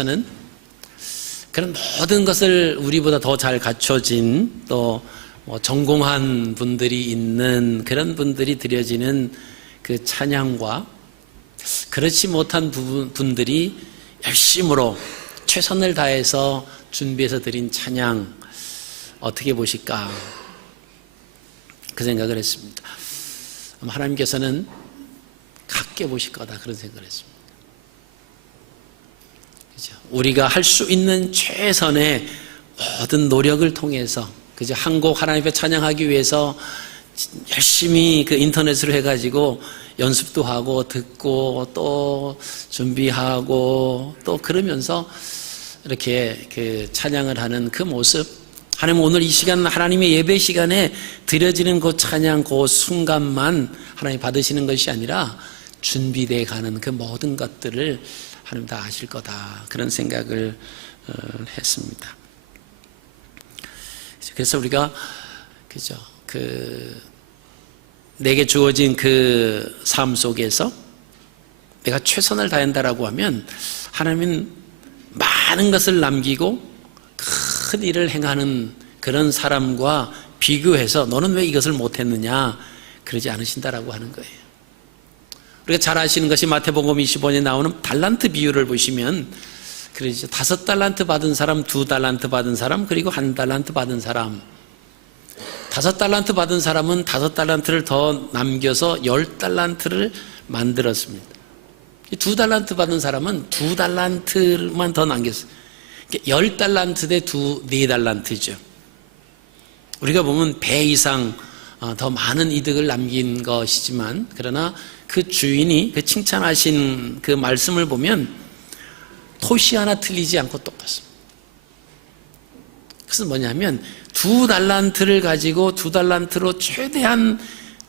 저는 그런 모든 것을 우리보다 더 잘 갖춰진 또 전공한 분들이 있는 그런 분들이 드려지는 그 찬양과 그렇지 못한 분들이 열심으로 최선을 다해서 준비해서 드린 찬양 어떻게 보실까 그 생각을 했습니다. 하나님께서는 같게 보실 거다 그런 생각을 했습니다. 그죠? 우리가 할 수 있는 최선의 모든 노력을 통해서 그죠? 한 곡 하나님 앞에 찬양하기 위해서 열심히 그 인터넷으로 해가지고 연습도 하고 듣고 또 준비하고 또 그러면서 이렇게 그 찬양을 하는 그 모습, 하나님 오늘 이 시간 하나님의 예배 시간에 드려지는 그 찬양 그 순간만 하나님 받으시는 것이 아니라 준비되어 가는 그 모든 것들을 하나님 다 아실 거다 그런 생각을 했습니다. 그래서 우리가 그죠? 내게 주어진 그 삶 속에서 내가 최선을 다한다라고 하면 하나님은 많은 것을 남기고 큰 일을 행하는 그런 사람과 비교해서 너는 왜 이것을 못했느냐 그러지 않으신다라고 하는 거예요. 우리가 잘 아시는 것이 마태복음 25년에 나오는 달란트 비유를 보시면 그러죠. 5달란트 받은 사람, 2달란트 받은 사람, 그리고 1달란트 받은 사람. 5달란트 받은 사람은 5달란트를 더 남겨서 10달란트를 만들었습니다. 2달란트 받은 사람은 2달란트만 더 남겼어요. 10달란트 대 4달란트죠. 우리가 보면 배 이상 더 많은 이득을 남긴 것이지만 그러나 그 주인이 그 칭찬하신 그 말씀을 보면 토시 하나 틀리지 않고 똑같습니다. 그것은 뭐냐면 2달란트를 가지고 2달란트로 최대한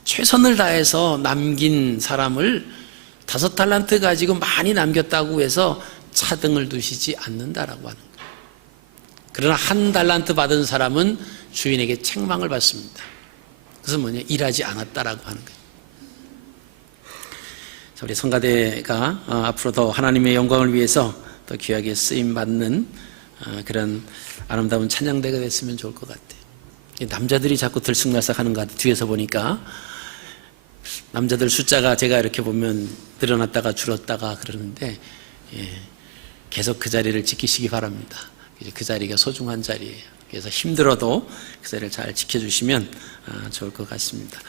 최선을 다해서 남긴 사람을 5달란트 가지고 많이 남겼다고 해서 차등을 두시지 않는다라고 하는 거예요. 그러나 1달란트 받은 사람은 주인에게 책망을 받습니다. 그것은 뭐냐? 일하지 않았다라고 하는 거예요. 우리 성가대가 앞으로 더 하나님의 영광을 위해서 더 귀하게 쓰임받는 그런 아름다운 찬양대가 됐으면 좋을 것 같아요. 남자들이 자꾸 들쑥날쑥하는 것 같아요. 뒤에서 보니까 남자들 숫자가 제가 이렇게 보면 늘어났다가 줄었다가 그러는데 계속 그 자리를 지키시기 바랍니다. 그 자리가 소중한 자리예요. 그래서 힘들어도 그 자리를 잘 지켜주시면 좋을 것 같습니다.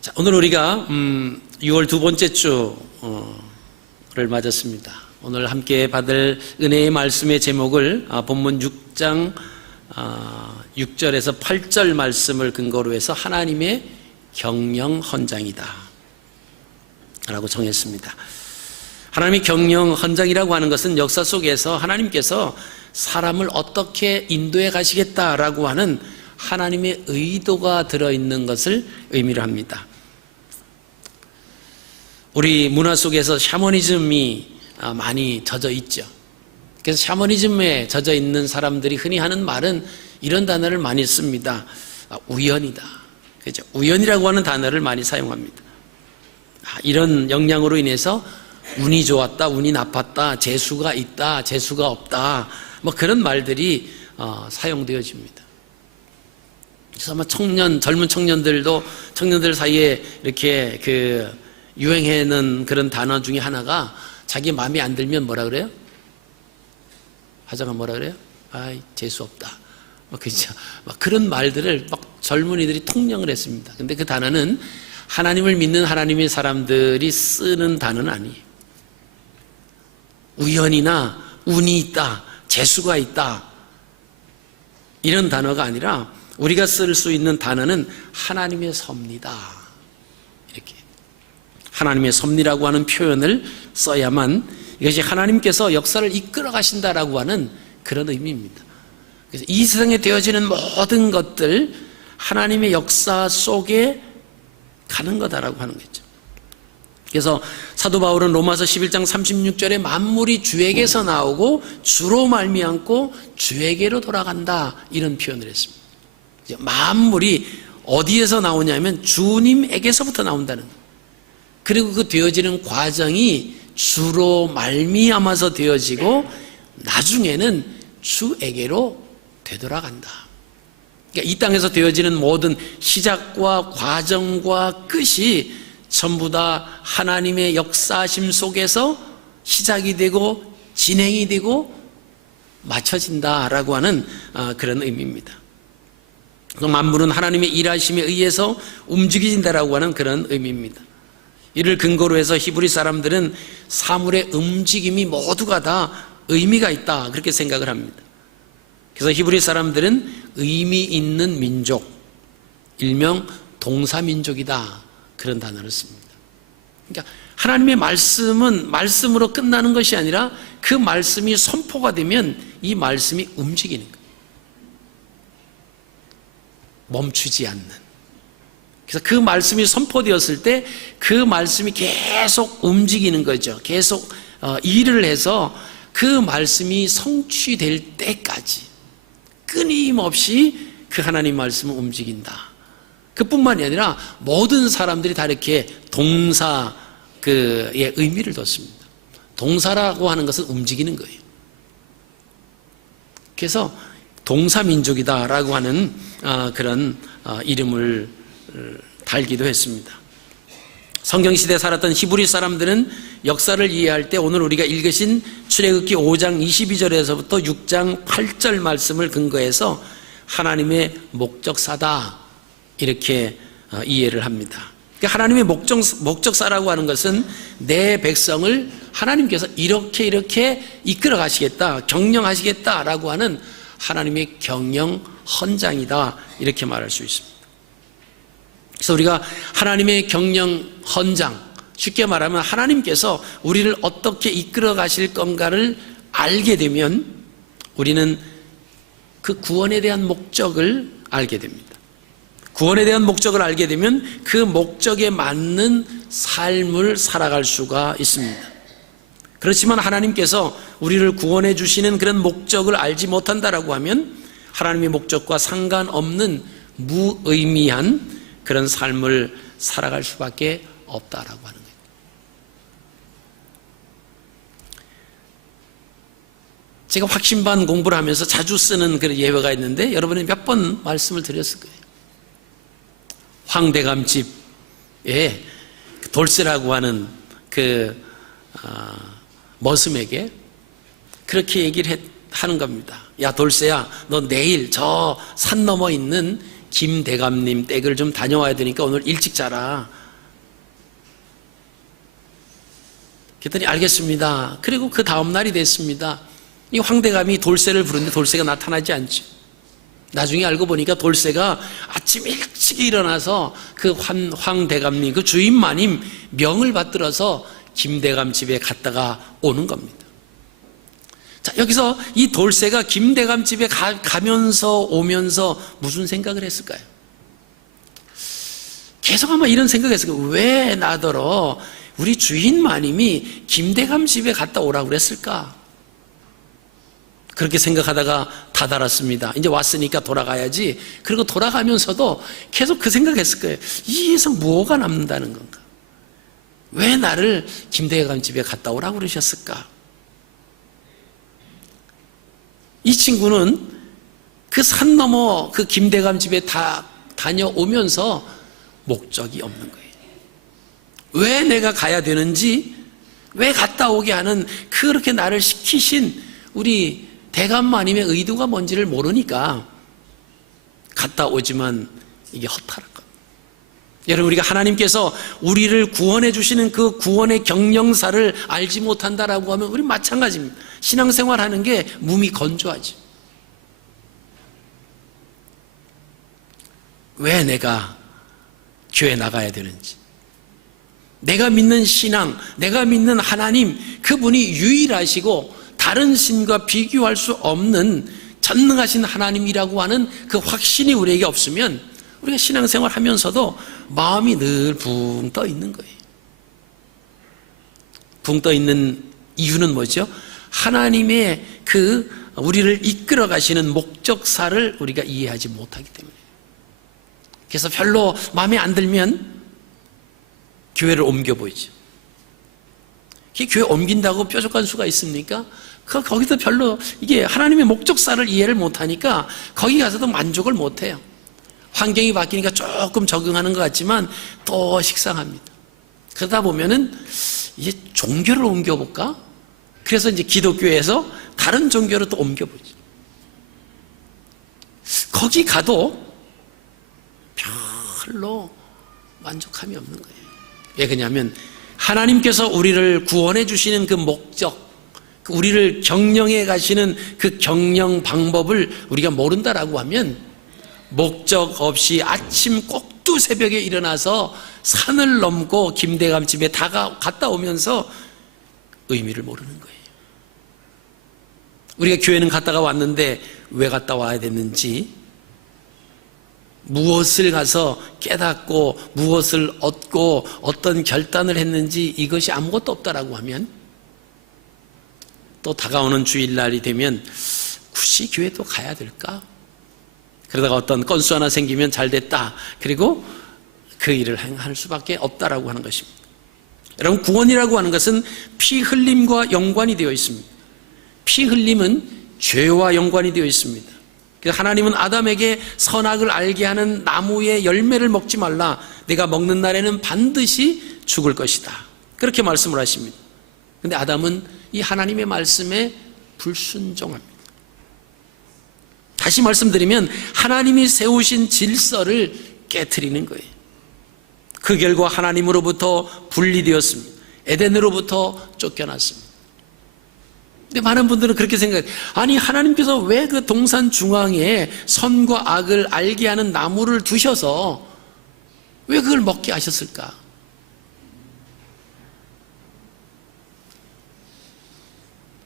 자, 오늘 우리가 6월 두 번째 주를 맞았습니다. 오늘 함께 받을 은혜의 말씀의 제목을 본문 6장 6절에서 8절 말씀을 근거로 해서 하나님의 경영 헌장이다 라고 정했습니다. 하나님의 경영 헌장이라고 하는 것은 역사 속에서 하나님께서 사람을 어떻게 인도해 가시겠다라고 하는 하나님의 의도가 들어있는 것을 의미를 합니다. 우리 문화 속에서 샤머니즘이 많이 젖어 있죠. 그래서 샤머니즘에 젖어 있는 사람들이 흔히 하는 말은 이런 단어를 많이 씁니다. 우연이다. 그죠? 우연이라고 하는 단어를 많이 사용합니다. 이런 영향으로 인해서 운이 좋았다, 운이 나빴다, 재수가 있다, 재수가 없다, 뭐 그런 말들이 사용되어집니다. 그래서 아마 젊은 청년들 사이에 이렇게 유행하는 그런 단어 중에 하나가 자기 마음에 안 들면 뭐라 그래요? 하자가 뭐라 그래요? 아이, 재수 없다. 그죠? 그런 말들을 젊은이들이 통령을 했습니다. 근데 그 단어는 하나님을 믿는 하나님의 사람들이 쓰는 단어는 아니에요. 우연이나 운이 있다, 재수가 있다, 이런 단어가 아니라 우리가 쓸 수 있는 단어는 하나님의 섭리다. 이렇게. 하나님의 섭리라고 하는 표현을 써야만 이것이 하나님께서 역사를 이끌어 가신다라고 하는 그런 의미입니다. 그래서 이 세상에 되어지는 모든 것들 하나님의 역사 속에 가는 거다라고 하는 거죠. 그래서 사도 바울은 로마서 11장 36절에 만물이 주에게서 나오고 주로 말미암고 주에게로 돌아간다 이런 표현을 했습니다. 만물이 어디에서 나오냐면 주님에게서부터 나온다는 거예요. 그리고 그 되어지는 과정이 주로 말미암아서 되어지고 나중에는 주에게로 되돌아간다. 그러니까 이 땅에서 되어지는 모든 시작과 과정과 끝이 전부 다 하나님의 역사심 속에서 시작이 되고 진행이 되고 맞춰진다라고 하는 그런 의미입니다. 만물은 하나님의 일하심에 의해서 움직여진다라고 하는 그런 의미입니다. 이를 근거로 해서 히브리 사람들은 사물의 움직임이 모두가 다 의미가 있다, 그렇게 생각을 합니다. 그래서 히브리 사람들은 의미 있는 민족, 일명 동사민족이다, 그런 단어를 씁니다. 그러니까 하나님의 말씀은 말씀으로 끝나는 것이 아니라 그 말씀이 선포가 되면 이 말씀이 움직이는 거예요. 멈추지 않는. 그래서 그 말씀이 선포되었을 때 그 말씀이 계속 움직이는 거죠. 계속 일을 해서 그 말씀이 성취될 때까지 끊임없이 그 하나님 말씀은 움직인다. 그뿐만이 아니라 모든 사람들이 다 이렇게 동사의 의미를 뒀습니다. 동사라고 하는 것은 움직이는 거예요. 그래서 동사민족이다라고 하는 그런 이름을 달기도 했습니다. 성경시대에 살았던 히브리 사람들은 역사를 이해할 때 오늘 우리가 읽으신 출애굽기 5장 22절에서부터 6장 8절 말씀을 근거해서 하나님의 목적사다, 이렇게 이해를 합니다. 하나님의 목적사라고 하는 것은 내 백성을 하나님께서 이렇게 이끌어 가시겠다, 경영하시겠다라고 하는 하나님의 경영 헌장이다, 이렇게 말할 수 있습니다. 그래서 우리가 하나님의 경영 헌장, 쉽게 말하면 하나님께서 우리를 어떻게 이끌어 가실 건가를 알게 되면 우리는 그 구원에 대한 목적을 알게 됩니다. 구원에 대한 목적을 알게 되면 그 목적에 맞는 삶을 살아갈 수가 있습니다. 그렇지만 하나님께서 우리를 구원해 주시는 그런 목적을 알지 못한다라고 하면 하나님의 목적과 상관없는 무의미한 그런 삶을 살아갈 수밖에 없다라고 하는 거예요. 제가 확신반 공부를 하면서 자주 쓰는 그런 예화가 있는데 여러분이 몇 번 말씀을 드렸을 거예요. 황대감집에 돌쇠라고 하는 그 머슴에게 그렇게 얘기를 하는 겁니다. 야, 돌쇠야, 너 내일 저 산 넘어 있는 김대감님 댁을 좀 다녀와야 되니까 오늘 일찍 자라. 그랬더니 알겠습니다. 그리고 그 다음 날이 됐습니다. 이 황대감이 돌쇠를 부르는데 돌쇠가 나타나지 않죠. 나중에 알고 보니까 돌쇠가 아침 일찍 일어나서 그 황대감님, 그 주인 마님 명을 받들어서 김대감 집에 갔다가 오는 겁니다. 자, 여기서 이 돌쇠가 김대감 집에 가면서 오면서 무슨 생각을 했을까요? 계속 아마 이런 생각을 했을 거예요. 왜 나더러 우리 주인 마님이 김대감 집에 갔다 오라고 그랬을까? 그렇게 생각하다가 다다랐습니다. 이제 왔으니까 돌아가야지. 그리고 돌아가면서도 계속 그 생각했을 거예요. 이에서 뭐가 남는다는 건가? 왜 나를 김대감 집에 갔다 오라고 그러셨을까? 이 친구는 그 산 넘어 그 김대감 집에 다 다녀오면서 목적이 없는 거예요. 왜 내가 가야 되는지, 왜 갔다 오게 하는 그렇게 나를 시키신 우리 대감마님의 의도가 뭔지를 모르니까 갔다 오지만 이게 허탈한 겁니다. 여러분, 우리가 하나님께서 우리를 구원해 주시는 그 구원의 경영사를 알지 못한다라고 하면 우리 마찬가지입니다. 신앙생활 하는 게 몸이 건조하지. 왜 내가 교회 나가야 되는지, 내가 믿는 신앙, 내가 믿는 하나님, 그분이 유일하시고 다른 신과 비교할 수 없는 전능하신 하나님이라고 하는 그 확신이 우리에게 없으면 우리가 신앙생활 하면서도 마음이 늘 붕 떠 있는 거예요. 붕 떠 있는 이유는 뭐죠? 하나님의 그 우리를 이끌어 가시는 목적사를 우리가 이해하지 못하기 때문에. 그래서 별로 마음에 안 들면 교회를 옮겨 보이죠. 교회 옮긴다고 뾰족한 수가 있습니까? 거기서 별로 이게 하나님의 목적사를 이해를 못하니까 거기 가서도 만족을 못해요. 환경이 바뀌니까 조금 적응하는 것 같지만 또 식상합니다. 그러다 보면은 이제 종교를 옮겨볼까? 그래서 이제 기독교에서 다른 종교로 또 옮겨보죠. 거기 가도 별로 만족함이 없는 거예요. 왜 그러냐면 하나님께서 우리를 구원해 주시는 그 목적, 우리를 경영해 가시는 그 경영 방법을 우리가 모른다라고 하면 목적 없이 아침 꼭두 새벽에 일어나서 산을 넘고 김대감 집에 갔다 오면서 의미를 모르는 거예요. 우리가 교회는 갔다가 왔는데 왜 갔다 와야 됐는지, 무엇을 가서 깨닫고 무엇을 얻고 어떤 결단을 했는지 이것이 아무것도 없다라고 하면 또 다가오는 주일날이 되면 굳이 교회 또 가야 될까? 그러다가 어떤 건수 하나 생기면 잘 됐다. 그리고 그 일을 할 수밖에 없다라고 하는 것입니다. 여러분, 구원이라고 하는 것은 피 흘림과 연관이 되어 있습니다. 피 흘림은 죄와 연관이 되어 있습니다. 그래서 하나님은 아담에게 선악을 알게 하는 나무의 열매를 먹지 말라. 내가 먹는 날에는 반드시 죽을 것이다. 그렇게 말씀을 하십니다. 그런데 아담은 이 하나님의 말씀에 불순종합니다. 다시 말씀드리면 하나님이 세우신 질서를 깨트리는 거예요. 그 결과 하나님으로부터 분리되었습니다. 에덴으로부터 쫓겨났습니다. 근데 많은 분들은 그렇게 생각해요. 아니, 하나님께서 왜 그 동산 중앙에 선과 악을 알게 하는 나무를 두셔서 왜 그걸 먹게 하셨을까?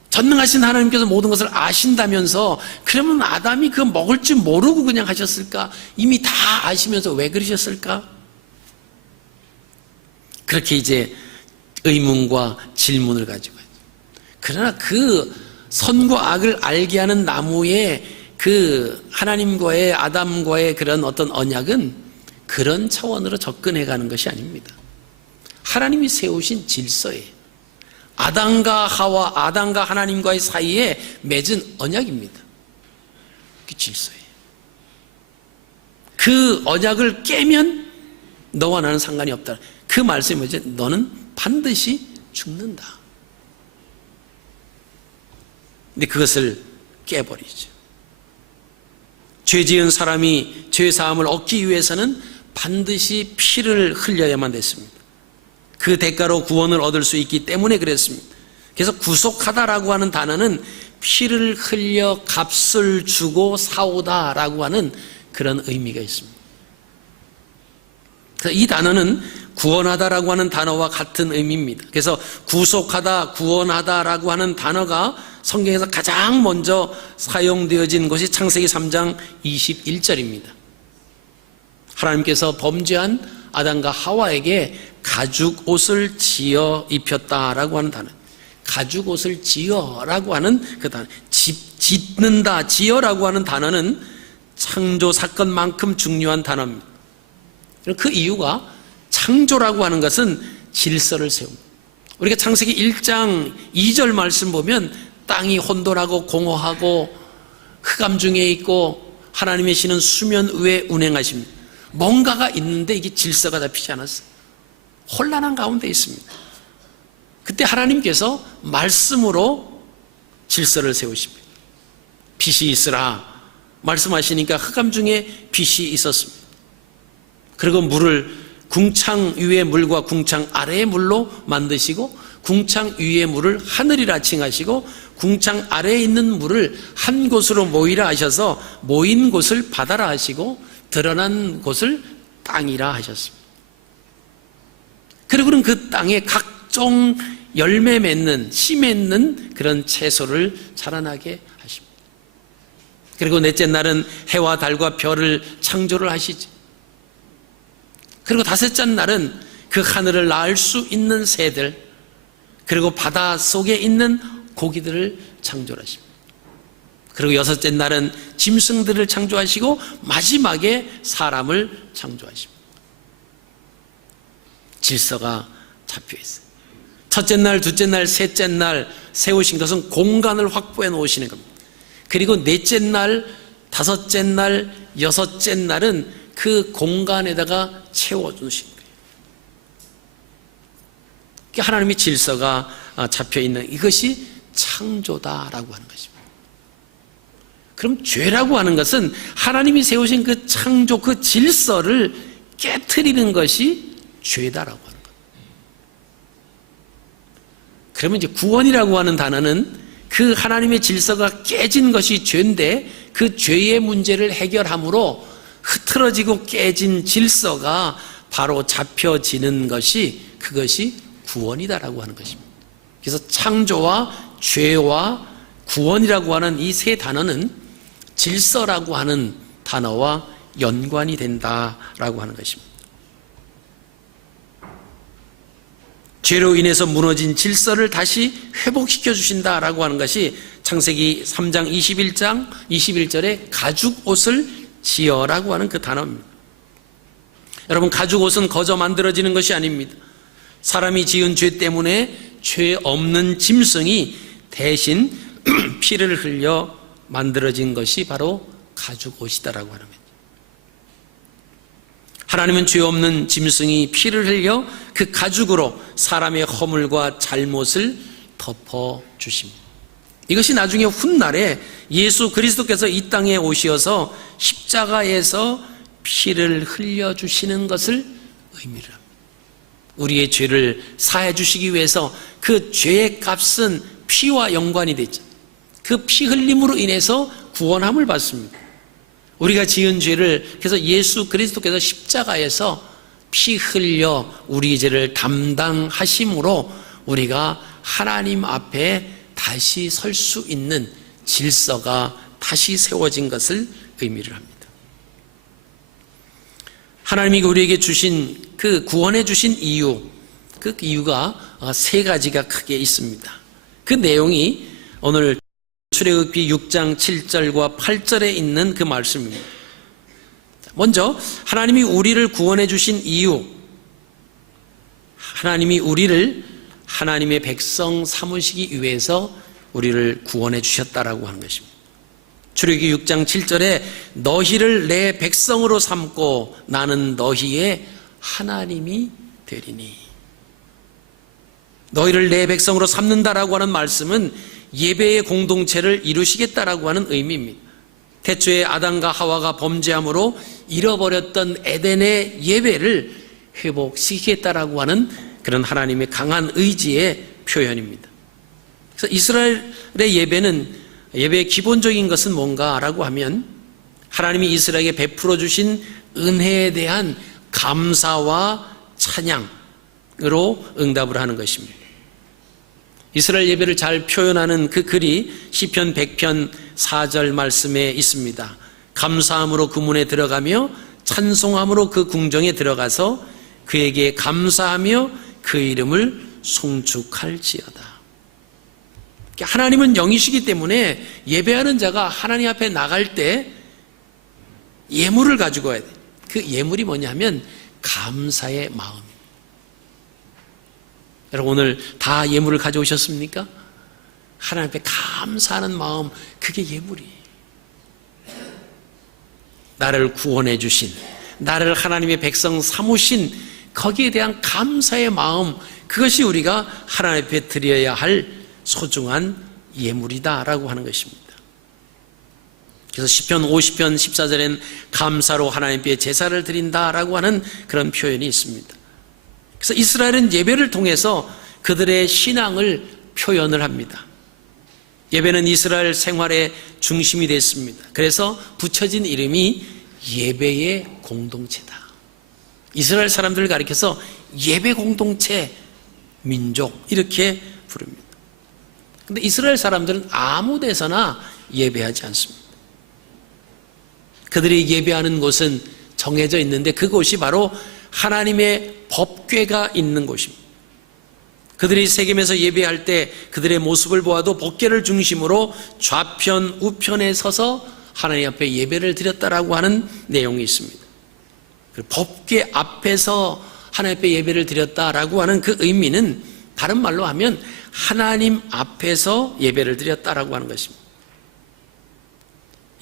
전능하신 하나님께서 모든 것을 아신다면서 그러면 아담이 그거 먹을 줄 모르고 그냥 하셨을까? 이미 다 아시면서 왜 그러셨을까? 그렇게 이제 의문과 질문을 가지고 있어요. 그러나 그 선과 악을 알게 하는 나무의 그 하나님과의 아담과의 그런 어떤 언약은 그런 차원으로 접근해 가는 것이 아닙니다. 하나님이 세우신 질서예요. 아담과 하나님과의 사이에 맺은 언약입니다. 그 질서예요. 그 언약을 깨면 너와 나는 상관이 없다. 그 말씀이 뭐죠? 너는 반드시 죽는다. 근데 그것을 깨버리죠. 죄 지은 사람이 죄 사함을 얻기 위해서는 반드시 피를 흘려야만 됐습니다. 그 대가로 구원을 얻을 수 있기 때문에 그랬습니다. 그래서 구속하다라고 하는 단어는 피를 흘려 값을 주고 사오다라고 하는 그런 의미가 있습니다. 그래서 이 단어는 구원하다라고 하는 단어와 같은 의미입니다. 그래서 구속하다, 구원하다라고 하는 단어가 성경에서 가장 먼저 사용되어진 것이 창세기 3장 21절입니다. 하나님께서 범죄한 아담과 하와에게 가죽 옷을 지어 입혔다라고 하는 단어. 가죽 옷을 지어라고 하는 그 단어. 짓는다, 지어라고 하는 단어는 창조 사건만큼 중요한 단어입니다. 그 이유가 창조라고 하는 것은 질서를 세웁니다. 우리가 창세기 1장 2절 말씀 보면 땅이 혼돈하고 공허하고 흑암 중에 있고 하나님의 신은 수면 위에 운행하십니다. 뭔가가 있는데 이게 질서가 잡히지 않았어요. 혼란한 가운데 있습니다. 그때 하나님께서 말씀으로 질서를 세우십니다. 빛이 있으라 말씀하시니까 흑암 중에 빛이 있었습니다. 그리고 물을 궁창 위의 물과 궁창 아래의 물로 만드시고 궁창 위의 물을 하늘이라 칭하시고 궁창 아래에 있는 물을 한 곳으로 모이라 하셔서 모인 곳을 바다라 하시고 드러난 곳을 땅이라 하셨습니다. 그리고는 그 땅에 각종 열매 맺는 씨 맺는 그런 채소를 자라나게 하십니다. 그리고 넷째 날은 해와 달과 별을 창조를 하시죠. 그리고 다섯째 날은 그 하늘을 날 수 있는 새들 그리고 바다 속에 있는 고기들을 창조하십니다. 그리고 여섯째 날은 짐승들을 창조하시고 마지막에 사람을 창조하십니다. 질서가 잡혀 있어요. 첫째 날, 둘째 날, 셋째 날 세우신 것은 공간을 확보해 놓으시는 겁니다. 그리고 넷째 날, 다섯째 날, 여섯째 날은 그 공간에다가 채워주시는 거예요. 하나님의 질서가 잡혀 있는 이것이 창조다라고 하는 것입니다. 그럼 죄라고 하는 것은 하나님이 세우신 그 창조, 그 질서를 깨트리는 것이 죄다라고 하는 거예요. 그러면 이제 구원이라고 하는 단어는 그 하나님의 질서가 깨진 것이 죄인데 그 죄의 문제를 해결함으로 흐트러지고 깨진 질서가 바로 잡혀지는 것이 그것이 구원이다라고 하는 것입니다. 그래서 창조와 죄와 구원이라고 하는 이 세 단어는 질서라고 하는 단어와 연관이 된다라고 하는 것입니다. 죄로 인해서 무너진 질서를 다시 회복시켜 주신다라고 하는 것이 창세기 3장 21절에 가죽 옷을 지어라고 하는 그 단어입니다. 여러분, 가죽 옷은 거저 만들어지는 것이 아닙니다. 사람이 지은 죄 때문에 죄 없는 짐승이 대신 피를 흘려 만들어진 것이 바로 가죽 옷이다라고 하는 거죠. 하나님은 죄 없는 짐승이 피를 흘려 그 가죽으로 사람의 허물과 잘못을 덮어주십니다. 이것이 나중에 훗날에 예수 그리스도께서 이 땅에 오셔서 십자가에서 피를 흘려주시는 것을 의미를 합니다. 우리의 죄를 사해 주시기 위해서 그 죄의 값은 피와 연관이 됐죠. 그 피 흘림으로 인해서 구원함을 받습니다. 우리가 지은 죄를 그래서 예수 그리스도께서 십자가에서 피 흘려 우리 죄를 담당하심으로 우리가 하나님 앞에 다시 설 수 있는 질서가 다시 세워진 것을 의미를 합니다. 하나님이 우리에게 주신 그 구원해 주신 이유, 그 이유가 세 가지가 크게 있습니다. 그 내용이 오늘 출애굽기 6장 7절과 8절에 있는 그 말씀입니다. 먼저 하나님이 우리를 구원해 주신 이유, 하나님이 우리를 하나님의 백성 삼으시기 위해서 우리를 구원해 주셨다라고 하는 것입니다. 출애굽기 6장 7절에 너희를 내 백성으로 삼고 나는 너희의 하나님이 되리니, 너희를 내 백성으로 삼는다라고 하는 말씀은 예배의 공동체를 이루시겠다라고 하는 의미입니다. 태초에 아담과 하와가 범죄함으로 잃어버렸던 에덴의 예배를 회복시키겠다라고 하는 그런 하나님의 강한 의지의 표현입니다. 그래서 이스라엘의 예배의 기본적인 것은 뭔가라고 하면 하나님이 이스라엘에게 베풀어 주신 은혜에 대한 감사와 찬양으로 응답을 하는 것입니다. 이스라엘 예배를 잘 표현하는 그 글이 시편 100편 4절 말씀에 있습니다. 감사함으로 그 문에 들어가며 찬송함으로 그 궁정에 들어가서 그에게 감사하며 그 이름을 송축할지어다. 하나님은 영이시기 때문에 예배하는 자가 하나님 앞에 나갈 때 예물을 가지고 와야 돼요. 그 예물이 뭐냐면 감사의 마음입니다. 여러분, 오늘 다 예물을 가져오셨습니까? 하나님 앞에 감사하는 마음, 그게 예물이에요. 나를 구원해 주신, 나를 하나님의 백성 삼으신 거기에 대한 감사의 마음, 그것이 우리가 하나님 앞에 드려야 할 소중한 예물이다라고 하는 것입니다. 그래서 시편 50편 14절엔 감사로 하나님께 제사를 드린다라고 하는 그런 표현이 있습니다. 그래서 이스라엘은 예배를 통해서 그들의 신앙을 표현을 합니다. 예배는 이스라엘 생활의 중심이 됐습니다. 그래서 붙여진 이름이 예배의 공동체다. 이스라엘 사람들을 가리켜서 예배 공동체, 민족 이렇게 부릅니다. 그런데 이스라엘 사람들은 아무 데서나 예배하지 않습니다. 그들이 예배하는 곳은 정해져 있는데 그곳이 바로 하나님의 법궤가 있는 곳입니다. 그들이 세겜에서 예배할 때 그들의 모습을 보아도 법궤를 중심으로 좌편, 우편에 서서 하나님 앞에 예배를 드렸다라고 하는 내용이 있습니다. 법궤 앞에서 하나님 앞에 예배를 드렸다라고 하는 그 의미는 다른 말로 하면 하나님 앞에서 예배를 드렸다라고 하는 것입니다.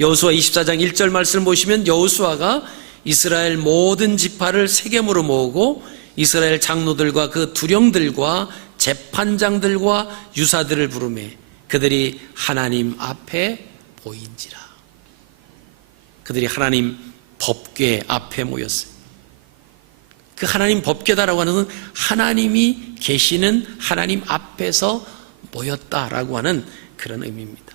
여호수아 24장 1절 말씀을 보시면 여호수아가 이스라엘 모든 지파를 세겜으로 모으고 이스라엘 장로들과 그 두령들과 재판장들과 유사들을 부르매 그들이 하나님 앞에 보인지라. 그들이 하나님 법궤 앞에 모였어요. 그 하나님 법궤다라고 하는 것은 하나님이 계시는 하나님 앞에서 모였다라고 하는 그런 의미입니다.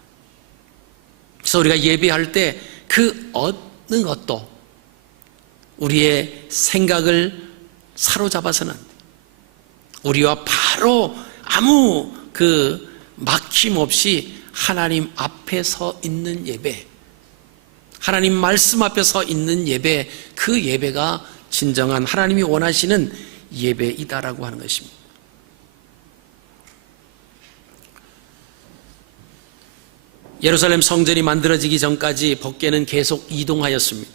그래서 우리가 예배할 때 그 어느 것도 우리의 생각을 사로잡아서는 안 돼요. 우리와 바로 아무 막힘 없이 하나님 앞에 서 있는 예배, 하나님 말씀 앞에 서 있는 예배, 그 예배가 진정한 하나님이 원하시는 예배이다라고 하는 것입니다. 예루살렘 성전이 만들어지기 전까지 법궤는 계속 이동하였습니다.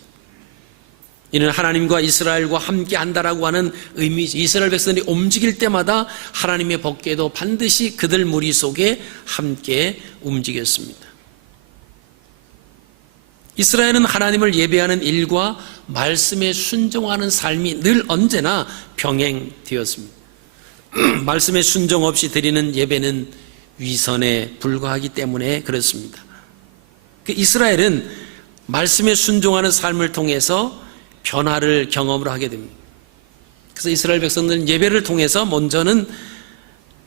이는 하나님과 이스라엘과 함께 한다라고 하는 의미죠. 이스라엘 백성들이 움직일 때마다 하나님의 법궤도 반드시 그들 무리 속에 함께 움직였습니다. 이스라엘은 하나님을 예배하는 일과 말씀에 순종하는 삶이 늘 언제나 병행되었습니다. 말씀에 순종 없이 드리는 예배는 위선에 불과하기 때문에 그렇습니다. 이스라엘은 말씀에 순종하는 삶을 통해서 변화를 경험을 하게 됩니다. 그래서 이스라엘 백성들은 예배를 통해서 먼저는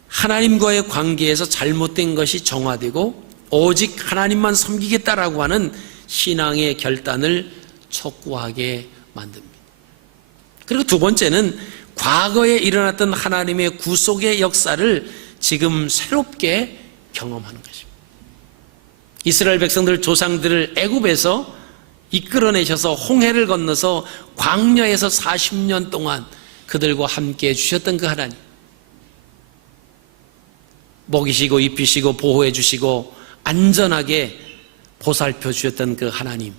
하나님과의 관계에서 잘못된 것이 정화되고 오직 하나님만 섬기겠다라고 하는 신앙의 결단을 촉구하게 만듭니다. 그리고 두 번째는 과거에 일어났던 하나님의 구속의 역사를 지금 새롭게 경험하는 것입니다. 이스라엘 백성들 조상들을 애굽에서 이끌어내셔서 홍해를 건너서 광야에서 40년 동안 그들과 함께 해주셨던 그 하나님, 먹이시고 입히시고 보호해 주시고 안전하게 보살펴 주셨던 그 하나님,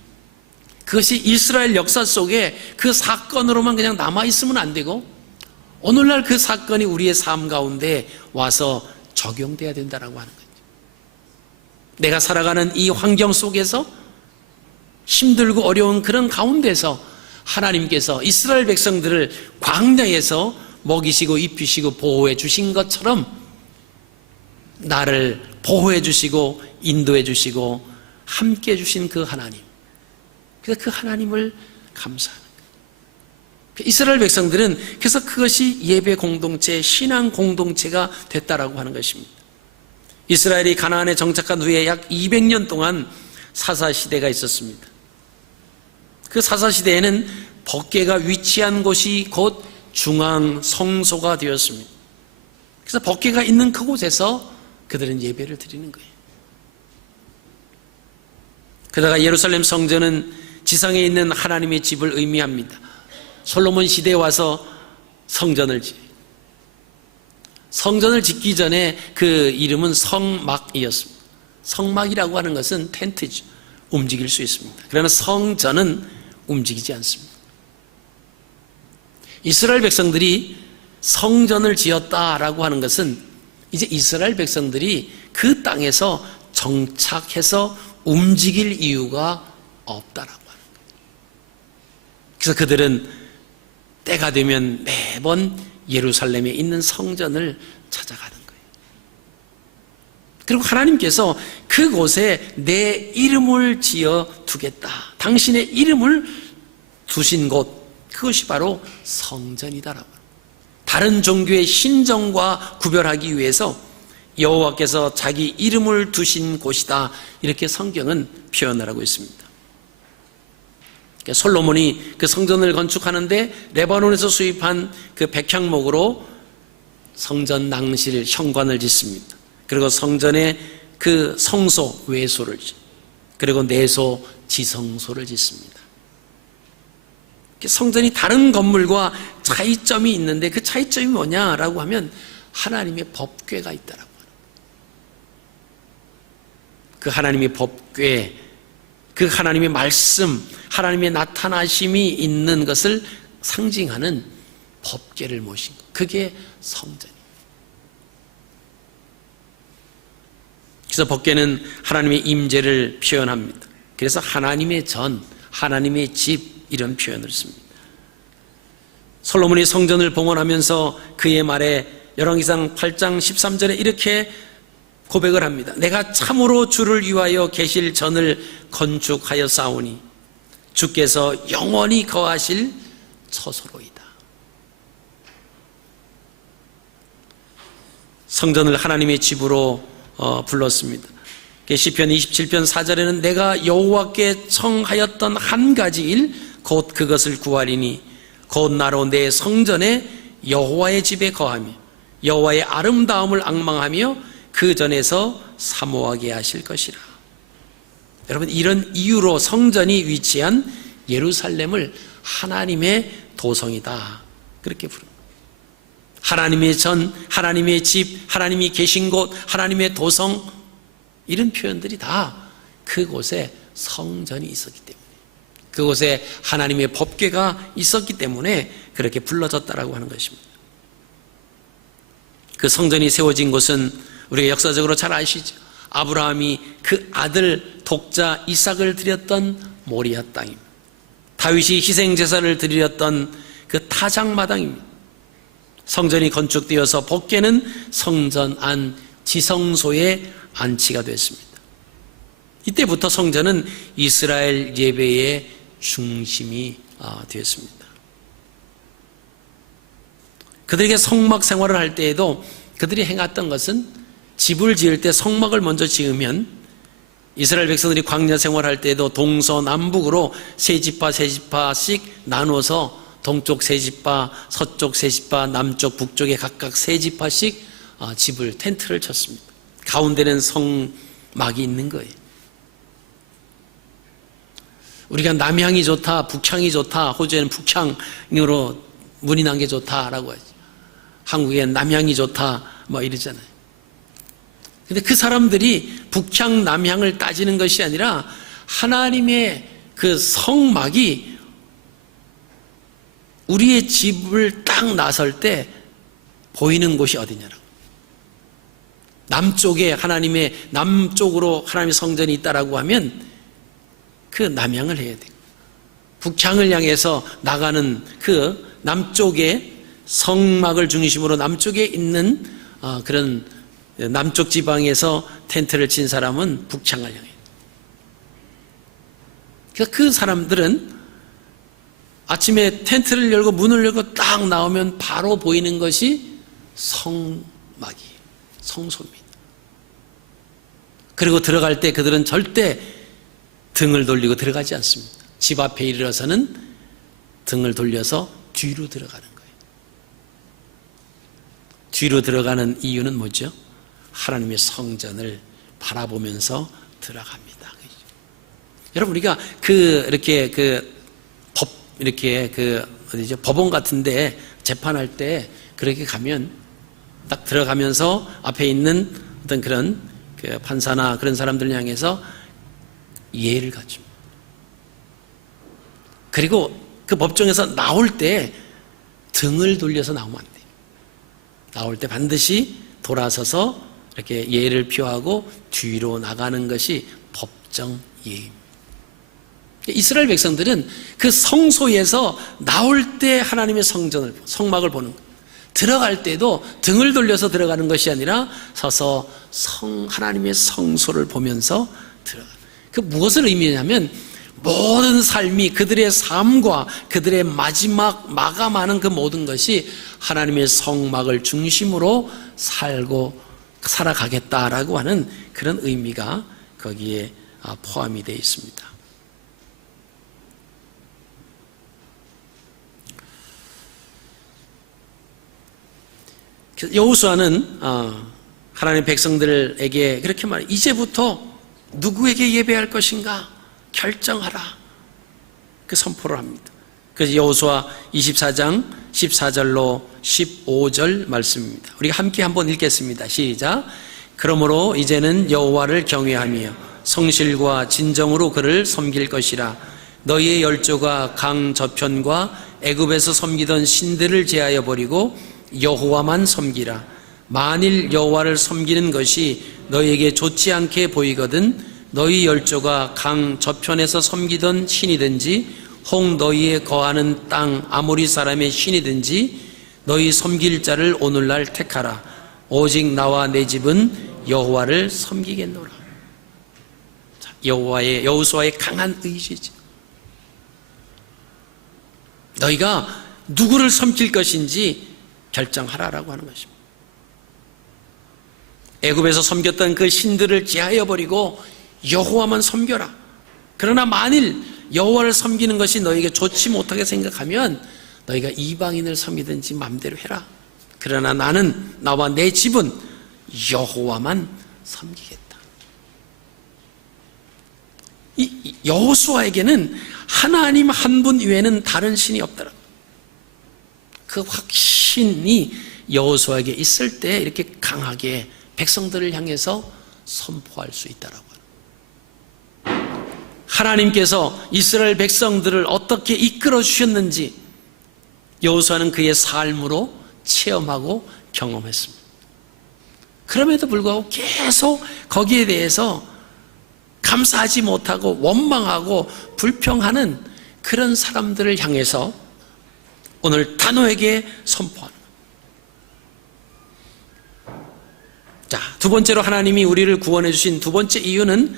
그것이 이스라엘 역사 속에 그 사건으로만 그냥 남아있으면 안 되고 오늘날 그 사건이 우리의 삶 가운데 와서 적용돼야 된다라고 하는 거죠. 내가 살아가는 이 환경 속에서 힘들고 어려운 그런 가운데서 하나님께서 이스라엘 백성들을 광야에서 먹이시고 입히시고 보호해 주신 것처럼 나를 보호해 주시고 인도해 주시고 함께 해 주신 그 하나님, 그래서 그 하나님을 감사하는 거예요. 이스라엘 백성들은 그래서 그것이 예배 공동체, 신앙 공동체가 됐다라고 하는 것입니다. 이스라엘이 가나안에 정착한 후에 약 200년 동안 사사시대가 있었습니다. 그 사사시대에는 법궤가 위치한 곳이 곧 중앙 성소가 되었습니다. 그래서 법궤가 있는 그곳에서 그들은 예배를 드리는 거예요. 그러다가 예루살렘 성전은 지상에 있는 하나님의 집을 의미합니다. 솔로몬 시대에 와서 성전을 지어요. 성전을 짓기 전에 그 이름은 성막이었습니다. 성막이라고 하는 것은 텐트죠. 움직일 수 있습니다. 그러나 성전은 움직이지 않습니다. 이스라엘 백성들이 성전을 지었다라고 하는 것은 이제 이스라엘 백성들이 그 땅에서 정착해서 움직일 이유가 없다라고 하는 거예요. 그래서 그들은 때가 되면 매번 예루살렘에 있는 성전을 찾아가는 거예요. 그리고 하나님께서 그곳에 내 이름을 지어 두겠다, 당신의 이름을 두신 곳, 그것이 바로 성전이다라고. 다른 종교의 신정과 구별하기 위해서 여호와께서 자기 이름을 두신 곳이다, 이렇게 성경은 표현을 하고 있습니다. 솔로몬이 그 성전을 건축하는데 레바논에서 수입한 그 백향목으로 성전 낭실 현관을 짓습니다. 그리고 성전에 그 성소 외소를 짓습니다. 그리고 내소 지성소를 짓습니다. 성전이 다른 건물과 차이점이 있는데 그 차이점이 뭐냐라고 하면 하나님의 법궤가 있다라고 하는 거예요. 그 하나님의 법궤, 그 하나님의 말씀, 하나님의 나타나심이 있는 것을 상징하는 법궤를 모신 것, 그게 성전입니다. 그래서 법궤는 하나님의 임재를 표현합니다. 그래서 하나님의 전, 하나님의 집 이런 표현을 씁니다. 솔로몬이 성전을 봉헌하면서 그의 말에 열왕기상 8장 13절에 이렇게 고백을 합니다. 내가 참으로 주를 위하여 계실 전을 건축하여 싸우니 주께서 영원히 거하실 처소로이다. 성전을 하나님의 집으로 불렀습니다. 시편 27편 4절에는 내가 여호와께 청하였던 한 가지 일 곧 그것을 구하리니 곧 나로 내 성전에 여호와의 집에 거하며 여호와의 아름다움을 앙망하며 그 전에서 사모하게 하실 것이라. 여러분, 이런 이유로 성전이 위치한 예루살렘을 하나님의 도성이다 그렇게 부릅니다. 하나님의 전, 하나님의 집, 하나님이 계신 곳, 하나님의 도성, 이런 표현들이 다 그곳에 성전이 있었기 때문에, 그곳에 하나님의 법궤가 있었기 때문에 그렇게 불러졌다라고 하는 것입니다. 그 성전이 세워진 곳은 우리가 역사적으로 잘 아시죠. 아브라함이 그 아들 독자 이삭을 드렸던 모리아 땅입니다. 다윗이 희생제사를 드렸던 그 타작마당입니다. 성전이 건축되어서 법궤는 성전 안 지성소에 안치가 됐습니다. 이때부터 성전은 이스라엘 예배의 중심이 되었습니다. 그들에게 성막 생활을 할 때에도 그들이 행했던 것은 집을 지을 때 성막을 먼저 지으면 이스라엘 백성들이 광야 생활할 때에도 동서남북으로 세 지파씩 나눠서 동쪽 세 지파, 서쪽 세 지파, 남쪽 북쪽에 각각 세 지파씩 집을 텐트를 쳤습니다. 가운데는 성막이 있는 거예요. 우리가 남향이 좋다, 북향이 좋다, 호주에는 북향으로 문이 난 게 좋다라고 하죠. 한국엔 남향이 좋다 뭐 이러잖아요. 근데 그 사람들이 북향, 남향을 따지는 것이 아니라 하나님의 그 성막이 우리의 집을 딱 나설 때 보이는 곳이 어디냐라고. 남쪽에 남쪽으로 하나님의 성전이 있다라고 하면 그 남향을 해야 돼요. 북향을 향해서 나가는 그 남쪽에 성막을 중심으로 남쪽에 있는 그런 남쪽 지방에서 텐트를 친 사람은 북향을 향해. 그러니까 그 사람들은 아침에 텐트를 열고 문을 열고 딱 나오면 바로 보이는 것이 성막이에요. 성소입니다. 그리고 들어갈 때 그들은 절대 등을 돌리고 들어가지 않습니다. 집 앞에 이르러서는 등을 돌려서 뒤로 들어가는 거예요. 뒤로 들어가는 이유는 뭐죠? 하나님의 성전을 바라보면서 들어갑니다. 여러분, 우리가 법원 같은데 재판할 때 그렇게 가면 딱 들어가면서 앞에 있는 어떤 그런 그 판사나 그런 사람들을 향해서 예를 갖춥니다. 그리고 그 법정에서 나올 때 등을 돌려서 나오면 안 돼요. 나올 때 반드시 돌아서서 이렇게 예를 표하고 뒤로 나가는 것이 법정 예입니다. 이스라엘 백성들은 그 성소에서 나올 때 하나님의 성막을 보는 거예요. 들어갈 때도 등을 돌려서 들어가는 것이 아니라 서서 하나님의 성소를 보면서 들어가요. 그 무엇을 의미하냐면 모든 삶이, 그들의 삶과 그들의 마감하는 그 모든 것이 하나님의 성막을 중심으로 살아가겠다라고 하는 그런 의미가 거기에 포함이 되어 있습니다. 여호수아는 하나님의 백성들에게 그렇게 말해요. 이제부터 누구에게 예배할 것인가 결정하라. 그 선포를 합니다. 그래서 여호수아 24장 14절로 15절 말씀입니다. 우리가 함께 한번 읽겠습니다. 시작. 그러므로 이제는 여호와를 경외하며 성실과 진정으로 그를 섬길 것이라. 너희의 열조가 강 저편과 애굽에서 섬기던 신들을 제하여 버리고 여호와만 섬기라. 만일 여호와를 섬기는 것이 너희에게 좋지 않게 보이거든 너희 열조가 강 저편에서 섬기던 신이든지 혹 너희에 거하는 땅 아모리 사람의 신이든지 너희 섬길 자를 오늘날 택하라. 오직 나와 내 집은 여호와를 섬기겠노라. 여호수아의 강한 의지지. 너희가 누구를 섬길 것인지 결정하라라고 하는 것입니다. 애굽에서 섬겼던 그 신들을 제하여 버리고 여호와만 섬겨라. 그러나 만일 여호와를 섬기는 것이 너희에게 좋지 못하게 생각하면 너희가 이방인을 섬기든지 마음대로 해라. 그러나 나는 나와 내 집은 여호와만 섬기겠다. 이 여호수아에게는 하나님 한 분 외에는 다른 신이 없더라. 그 확신이 여호수아에게 있을 때 이렇게 강하게 백성들을 향해서 선포할 수 있다라고 합니다. 하나님께서 이스라엘 백성들을 어떻게 이끌어 주셨는지 여호수아는 그의 삶으로 체험하고 경험했습니다. 그럼에도 불구하고 계속 거기에 대해서 감사하지 못하고 원망하고 불평하는 그런 사람들을 향해서 오늘 단호하게 선포합니다. 자, 두 번째로 하나님이 우리를 구원해 주신 두 번째 이유는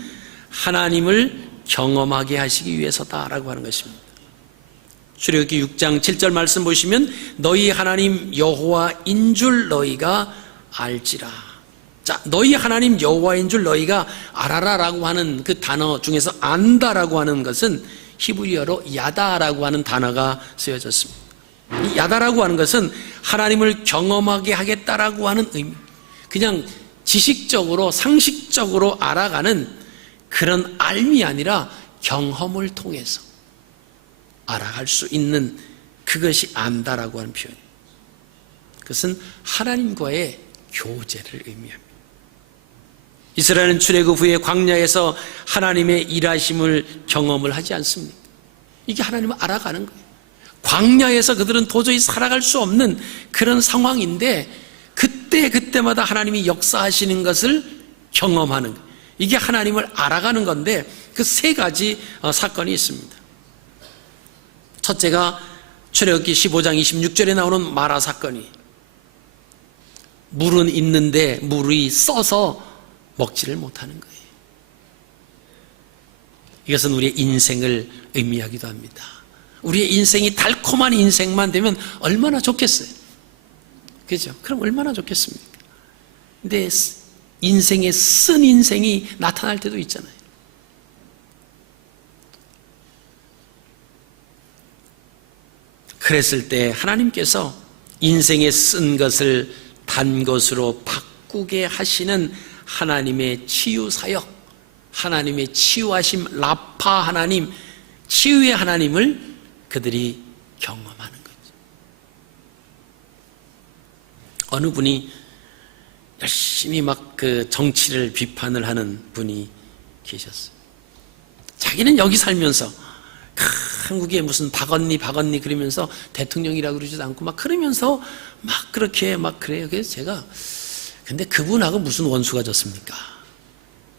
하나님을 경험하게 하시기 위해서다라고 하는 것입니다. 출애굽기 6장 7절 말씀 보시면 너희 하나님 여호와인 줄 너희가 알지라. 자, 너희 하나님 여호와인 줄 너희가 알아라라고 하는 그 단어 중에서 안다라고 하는 것은 히브리어로 야다라고 하는 단어가 쓰여졌습니다. 이 야다라고 하는 것은 하나님을 경험하게 하겠다라고 하는 의미, 그냥 지식적으로 상식적으로 알아가는 그런 알미 아니라 경험을 통해서 알아갈 수 있는 그것이 안다라고 하는 표현이에요. 그것은 하나님과의 교제를 의미합니다. 이스라엘은 출애굽 후에 광야에서 하나님의 일하심을 경험을 하지 않습니까? 이게 하나님을 알아가는 거예요. 광야에서 그들은 도저히 살아갈 수 없는 그런 상황인데 그때마다 하나님이 역사하시는 것을 경험하는 거예요. 이게 하나님을 알아가는 건데 그 세 가지 사건이 있습니다. 첫째가 출애굽기 15장 26절에 나오는 마라 사건이, 물은 있는데 물이 써서 먹지를 못하는 거예요. 이것은 우리의 인생을 의미하기도 합니다. 우리의 인생이 달콤한 인생만 되면 얼마나 좋겠어요. 그죠? 그럼 얼마나 좋겠습니까? 근데 인생의 쓴 인생이 나타날 때도 있잖아요. 그랬을 때 하나님께서 인생의 쓴 것을 단 것으로 바꾸게 하시는 하나님의 치유 사역, 하나님의 치유하심, 라파 하나님, 치유의 하나님을 그들이 경험하는 거죠. 어느 분이 열심히 막 그 정치를 비판을 하는 분이 계셨어요. 자기는 여기 살면서 한국에 무슨 박언니 그러면서 대통령이라고 그러지도 않고 막 그러면서 막 그렇게 막 그래요. 그래서 제가 근데 그분하고 무슨 원수가 졌습니까?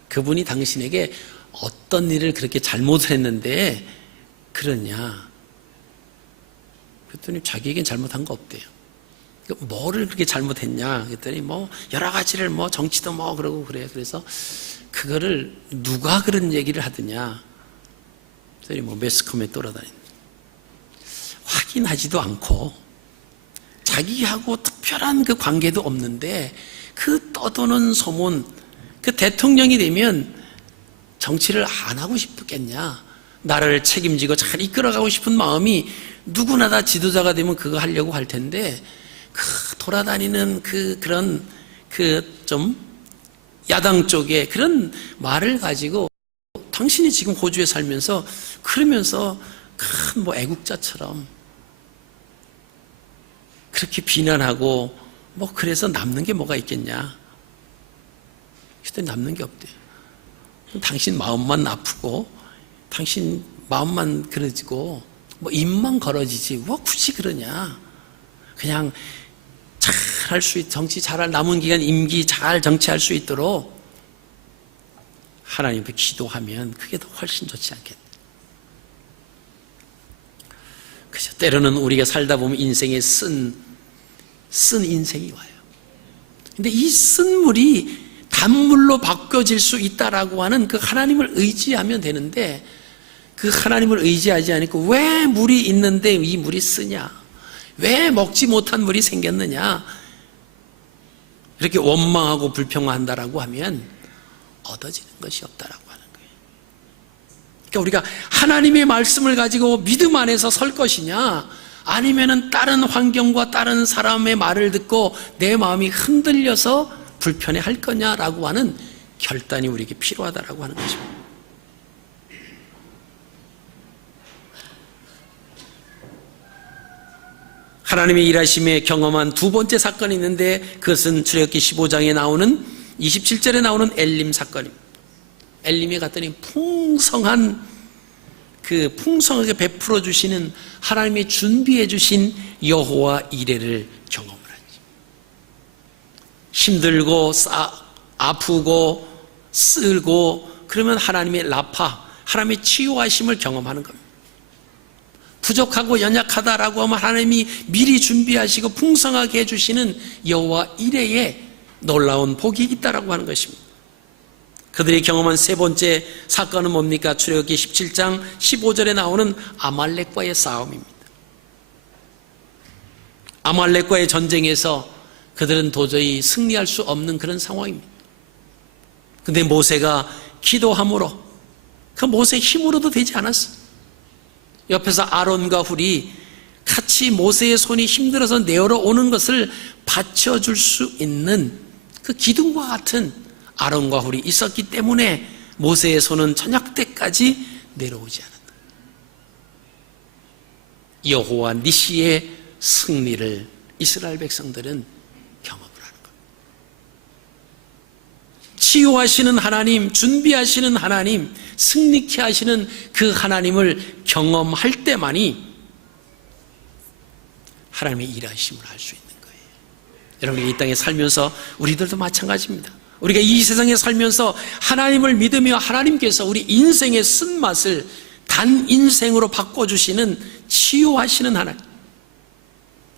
그분이 당신에게 어떤 일을 그렇게 잘못을 했는데 그러냐? 그랬더니 자기에겐 잘못한 거 없대요. 뭐를 그렇게 잘못했냐? 그랬더니 뭐 여러 가지를 뭐 정치도 뭐 그러고 그래요. 그래서 그거를 누가 그런 얘기를 하더냐? 그랬더니 뭐 매스컴에 돌아다니는, 확인하지도 않고 자기하고 특별한 그 관계도 없는데 그 떠도는 소문, 그 대통령이 되면 정치를 안 하고 싶겠냐? 나라를 책임지고 잘 이끌어가고 싶은 마음이 누구나 다 지도자가 되면 그거 하려고 할 텐데 그 돌아다니는 그런 좀 야당 쪽에 그런 말을 가지고 당신이 지금 호주에 살면서 그러면서 큰 뭐 애국자처럼 그렇게 비난하고 뭐 그래서 남는 게 뭐가 있겠냐? 그때 남는 게 없대요. 당신 마음만 아프고 당신 마음만 그러지고 뭐 입만 걸어지지 뭐 굳이 그러냐? 그냥 잘할 수 있, 정치 잘할, 남은 기간 임기 잘 정치할 수 있도록 하나님 앞에 기도하면 그게 더 훨씬 좋지 않겠나. 그죠? 때로는 우리가 살다 보면 인생에 쓴 인생이 와요. 근데 이 쓴 물이 단물로 바뀌어질 수 있다라고 하는 그 하나님을 의지하면 되는데, 그 하나님을 의지하지 않고 왜 물이 있는데 이 물이 쓰냐, 왜 먹지 못한 물이 생겼느냐, 이렇게 원망하고 불평한다라고 하면 얻어지는 것이 없다라고 하는 거예요. 그러니까 우리가 하나님의 말씀을 가지고 믿음 안에서 설 것이냐, 아니면은 다른 환경과 다른 사람의 말을 듣고 내 마음이 흔들려서 불편해 할 거냐라고 하는 결단이 우리에게 필요하다라고 하는 것입니다. 하나님의 일하심에 경험한 두 번째 사건이 있는데, 그것은 출애굽기 15장에 나오는 27절에 나오는 엘림 사건입니다. 엘림에 갔더니 풍성하게 베풀어 주시는 하나님이 준비해 주신 여호와 이레를 경험을 하지. 힘들고 아프고 쓸고 그러면 하나님의 라파, 하나님의 치유하심을 경험하는 겁니다. 부족하고 연약하다라고 하면 하나님이 미리 준비하시고 풍성하게 해주시는 여호와 이레에 놀라운 복이 있다라고 하는 것입니다. 그들이 경험한 세 번째 사건은 뭡니까? 출애굽기 17장 15절에 나오는 아말렉과의 싸움입니다. 아말렉과의 전쟁에서 그들은 도저히 승리할 수 없는 그런 상황입니다. 근데 모세가 기도함으로, 그 모세의 힘으로도 되지 않았어요. 옆에서 아론과 훌이 같이 모세의 손이 힘들어서 내려오는 것을 받쳐줄 수 있는 그 기둥과 같은 아론과 훌이 있었기 때문에 모세의 손은 저녁 때까지 내려오지 않았다. 여호와 니시의 승리를 이스라엘 백성들은 경험을 하는 겁니다. 치유하시는 하나님, 준비하시는 하나님, 승리케 하시는 그 하나님을 경험할 때만이 하나님의 일하심을 할 수 있는 거예요. 여러분, 이 땅에 살면서 우리들도 마찬가지입니다. 우리가 이 세상에 살면서 하나님을 믿으며 하나님께서 우리 인생의 쓴맛을 단 인생으로 바꿔주시는 치유하시는 하나님,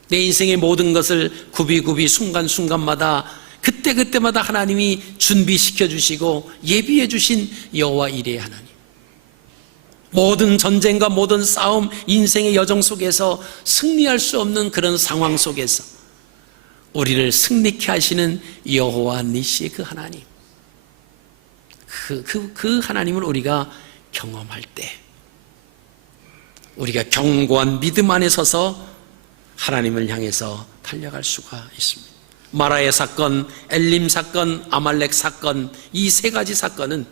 내 인생의 모든 것을 구비구비 순간순간마다 그때그때마다 하나님이 준비시켜 주시고 예비해 주신 여호와 이레의 하나님, 모든 전쟁과 모든 싸움, 인생의 여정 속에서 승리할 수 없는 그런 상황 속에서 우리를 승리케 하시는 여호와 니시의 그 하나님, 그 하나님을 우리가 경험할 때 우리가 견고한 믿음 안에 서서 하나님을 향해서 달려갈 수가 있습니다. 마라의 사건, 엘림 사건, 아말렉 사건, 이 세 가지 사건은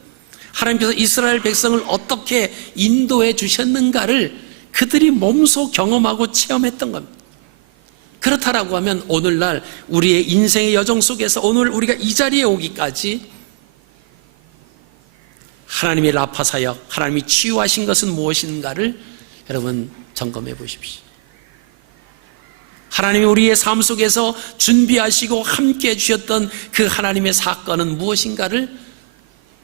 하나님께서 이스라엘 백성을 어떻게 인도해 주셨는가를 그들이 몸소 경험하고 체험했던 겁니다. 그렇다라고 하면 오늘날 우리의 인생의 여정 속에서 오늘 우리가 이 자리에 오기까지 하나님의 라파 사역, 하나님이 치유하신 것은 무엇인가를 여러분 점검해 보십시오. 하나님이 우리의 삶 속에서 준비하시고 함께 해주셨던 그 하나님의 사건은 무엇인가를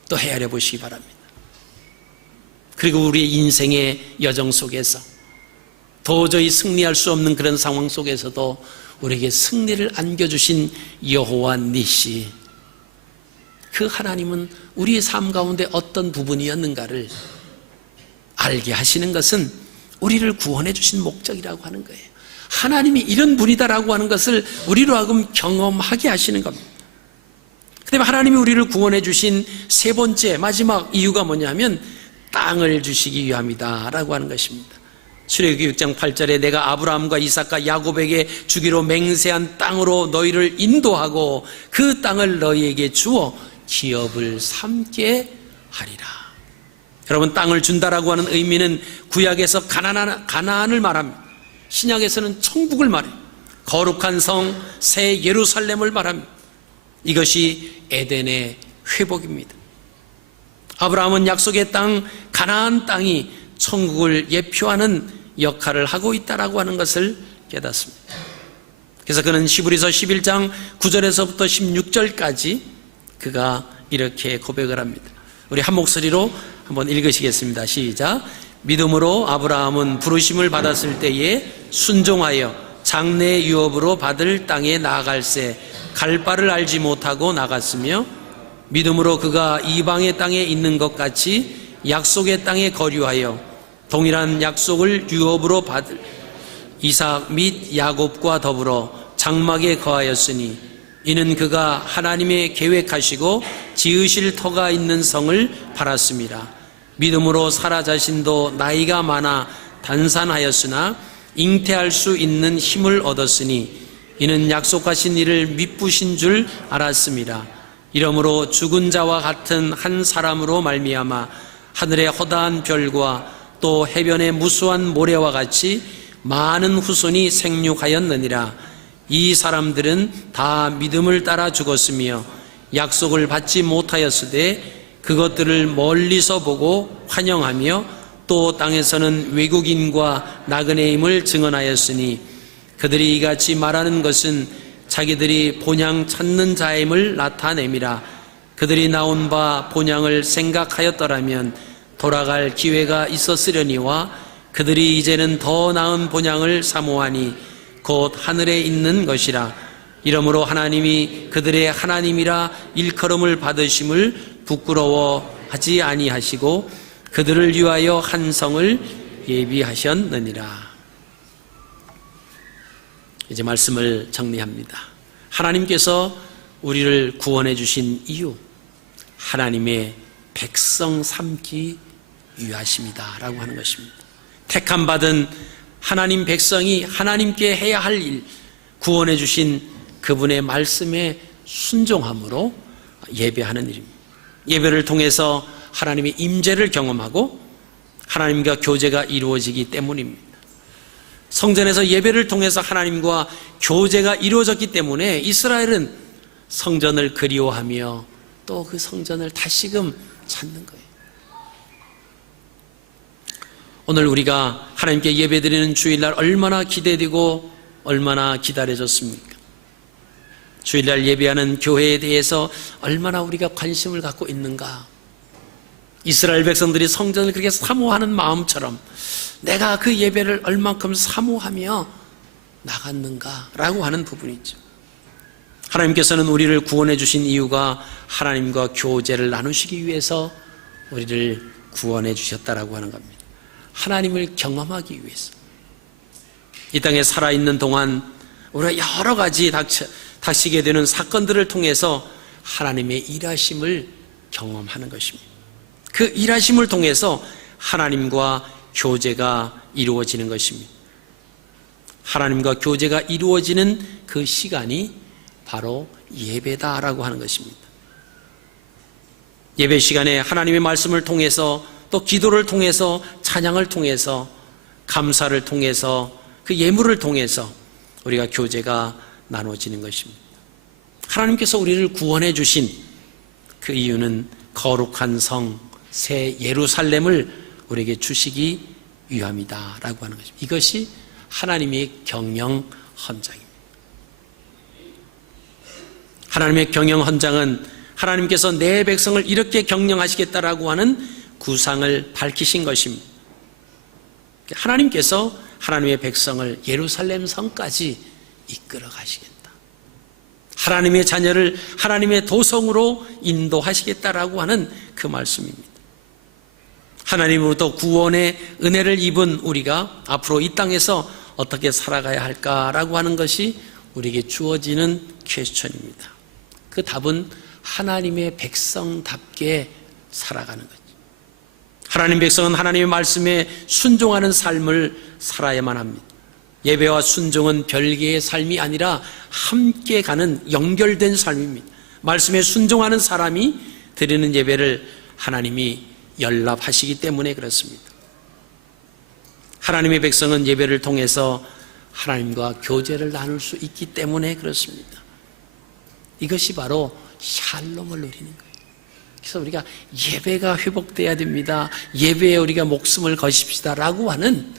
또 헤아려 보시기 바랍니다. 그리고 우리의 인생의 여정 속에서 도저히 승리할 수 없는 그런 상황 속에서도 우리에게 승리를 안겨주신 여호와 니시, 그 하나님은 우리의 삶 가운데 어떤 부분이었는가를 알게 하시는 것은 우리를 구원해 주신 목적이라고 하는 거예요. 하나님이 이런 분이다라고 하는 것을 우리로 하여금 경험하게 하시는 겁니다. 그다음에 하나님이 우리를 구원해 주신 세 번째 마지막 이유가 뭐냐면 땅을 주시기 위함이다 라고 하는 것입니다. 출애굽기 6장 8절에 내가 아브라함과 이삭과 야곱에게 주기로 맹세한 땅으로 너희를 인도하고 그 땅을 너희에게 주어 기업을 삼게 하리라. 여러분, 땅을 준다라고 하는 의미는 구약에서 가나안을 말합니다. 신약에서는 천국을 말해요. 거룩한 성, 새 예루살렘을 말합니다. 이것이 에덴의 회복입니다. 아브라함은 약속의 땅 가나안 땅이 천국을 예표하는 역할을 하고 있다라고 하는 것을 깨닫습니다. 그래서 그는 히브리서 11장 9절에서부터 16절까지 그가 이렇게 고백을 합니다. 우리 한 목소리로 한번 읽으시겠습니다. 시작. 믿음으로 아브라함은 부르심을 받았을 때에 순종하여 장래 유업으로 받을 땅에 나아갈새 갈 바를 알지 못하고 나갔으며 믿음으로 그가 이방의 땅에 있는 것 같이 약속의 땅에 거류하여 동일한 약속을 유업으로 받을 이삭 및 야곱과 더불어 장막에 거하였으니 이는 그가 하나님의 계획하시고 지으실 터가 있는 성을 바랐습니다. 믿음으로 사라 자신도 나이가 많아 단산하였으나 잉태할 수 있는 힘을 얻었으니 이는 약속하신 이를 미쁘신 줄 알았습니다. 이러므로 죽은 자와 같은 한 사람으로 말미암아 하늘의 허다한 별과 또 해변의 무수한 모래와 같이 많은 후손이 생육하였느니라. 이 사람들은 다 믿음을 따라 죽었으며 약속을 받지 못하였으되 그것들을 멀리서 보고 환영하며 또 땅에서는 외국인과 나그네임을 증언하였으니 그들이 이같이 말하는 것은 자기들이 본향 찾는 자임을 나타냄이라. 그들이 나온 바 본향을 생각하였더라면 돌아갈 기회가 있었으려니와 그들이 이제는 더 나은 본향을 사모하니 곧 하늘에 있는 것이라. 이러므로 하나님이 그들의 하나님이라 일컬음을 받으심을 부끄러워하지 아니하시고 그들을 위하여 한 성을 예비하셨느니라. 이제 말씀을 정리합니다. 하나님께서 우리를 구원해 주신 이유, 하나님의 백성 삼기 위하십니다 라고 하는 것입니다. 택함받은 하나님 백성이 하나님께 해야 할 일, 구원해 주신 그분의 말씀에 순종함으로 예배하는 일입니다. 예배를 통해서 하나님의 임재를 경험하고 하나님과 교제가 이루어지기 때문입니다. 성전에서 예배를 통해서 하나님과 교제가 이루어졌기 때문에 이스라엘은 성전을 그리워하며 또 그 성전을 다시금 찾는 거예요. 오늘 우리가 하나님께 예배드리는 주일날 얼마나 기대되고 얼마나 기다려졌습니까? 주일날 예배하는 교회에 대해서 얼마나 우리가 관심을 갖고 있는가? 이스라엘 백성들이 성전을 그렇게 사모하는 마음처럼 내가 그 예배를 얼만큼 사모하며 나갔는가라고 하는 부분이죠. 하나님께서는 우리를 구원해 주신 이유가 하나님과 교제를 나누시기 위해서 우리를 구원해 주셨다라고 하는 겁니다. 하나님을 경험하기 위해서. 이 땅에 살아있는 동안 우리가 여러 가지 닥치게 되는 사건들을 통해서 하나님의 일하심을 경험하는 것입니다. 그 일하심을 통해서 하나님과 교제가 이루어지는 것입니다. 하나님과 교제가 이루어지는 그 시간이 바로 예배다라고 하는 것입니다. 예배 시간에 하나님의 말씀을 통해서 또 기도를 통해서 찬양을 통해서 감사를 통해서 그 예물을 통해서 우리가 교제가 나눠지는 것입니다. 하나님께서 우리를 구원해 주신 그 이유는 거룩한 성 새 예루살렘을 우리에게 주시기 위함이다 라고 하는 것입니다. 이것이 하나님의 경영 헌장입니다. 하나님의 경영 헌장은 하나님께서 내 백성을 이렇게 경영하시겠다라고 하는 구상을 밝히신 것입니다. 하나님께서 하나님의 백성을 예루살렘 성까지 이끌어 가시겠다. 하나님의 자녀를 하나님의 도성으로 인도하시겠다라고 하는 그 말씀입니다. 하나님으로부터 구원의 은혜를 입은 우리가 앞으로 이 땅에서 어떻게 살아가야 할까라고 하는 것이 우리에게 주어지는 퀘스천입니다. 그 답은 하나님의 백성답게 살아가는 거죠. 하나님 백성은 하나님의 말씀에 순종하는 삶을 살아야만 합니다. 예배와 순종은 별개의 삶이 아니라 함께 가는 연결된 삶입니다. 말씀에 순종하는 사람이 드리는 예배를 하나님이 연락하시기 때문에 그렇습니다. 하나님의 백성은 예배를 통해서 하나님과 교제를 나눌 수 있기 때문에 그렇습니다. 이것이 바로 샬롬을 누리는 거예요. 그래서 우리가 예배가 회복돼야 됩니다. 예배에 우리가 목숨을 거십시다 라고 하는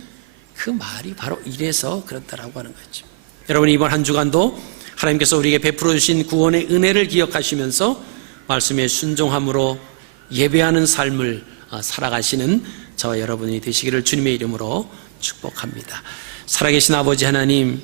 그 말이 바로 이래서 그렇다라고 하는 거죠. 여러분, 이번 한 주간도 하나님께서 우리에게 베풀어 주신 구원의 은혜를 기억하시면서 말씀에 순종함으로 예배하는 삶을 살아가시는 저와 여러분이 되시기를 주님의 이름으로 축복합니다. 살아계신 아버지 하나님,